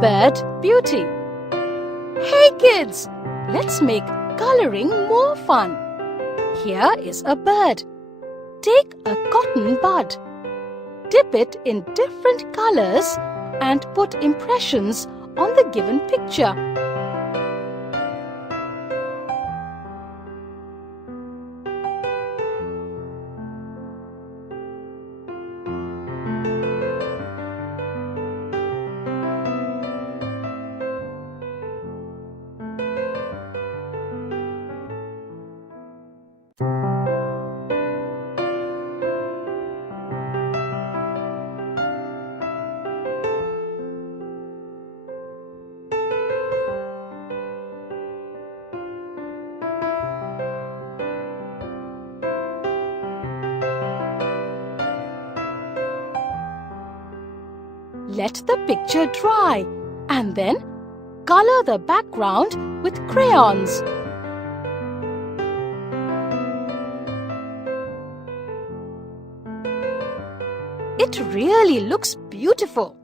Bird Beauty. Hey kids, let's make coloring more fun. Here is a bird. Take a cotton bud. Dip it in different colors and put impressions on the given picture. Let the picture dry and then color the background with crayons. It really looks beautiful.